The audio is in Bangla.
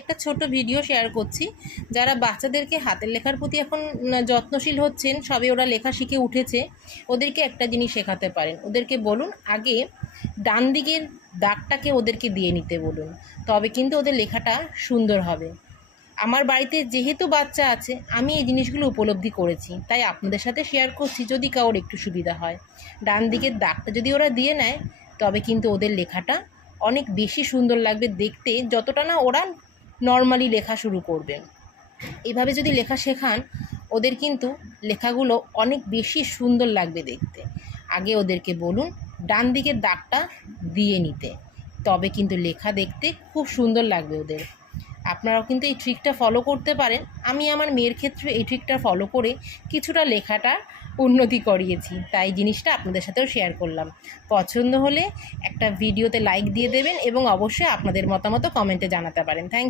একটা ছোট ভিডিও শেয়ার করছি। যারা বাচ্চাদেরকে হাতের লেখার প্রতি এখন যত্নশীল হচ্ছেন, সবে ওরা লেখা শিখে উঠেছে, ওদেরকে একটা জিনিস শেখাতে পারেন। ওদেরকে বলুন আগে ডান দিকের দাগটাকে ওদেরকে দিয়ে নিতে বলুন, তবে কিন্তু ওদের লেখাটা সুন্দর হবে। আমার বাড়িতে যেহেতু বাচ্চা আছে, আমি এই জিনিসগুলো উপলব্ধি করেছি, তাই আপনাদের সাথে শেয়ার করছি যদি কারোর একটু সুবিধা হয়। ডান দিকের দাগটা যদি ওরা দিয়ে নেয়, তবে কিন্তু ওদের লেখাটা অনেক বেশি সুন্দর লাগবে দেখতে, যতটা না ওরা নর্মালি লেখা শুরু করবে। এভাবে যদি লেখা শেখান, ওদের কিন্তু লেখাগুলো অনেক বেশি সুন্দর লাগবে দেখতে। আগে ওদেরকে বলুন ডান দিকের দাগটা দিয়ে নিতে, তবে কিন্তু লেখা দেখতে খুব সুন্দর লাগবে ওদের। আপনারাও কিন্তু এই ট্রিকটা ফলো করতে পারেন। আমি আমার মেয়ের ক্ষেত্রে এই ট্রিকটা ফলো করে কিছুটা লেখাটার উন্নতি করিয়েছি, তাই জিনিসটা আপনাদের সাথেও শেয়ার করলাম। পছন্দ হলে একটা ভিডিওতে লাইক দিয়ে দেবেন এবং অবশ্যই আপনাদের মতামত কমেন্টে জানাতে পারেন। থ্যাংক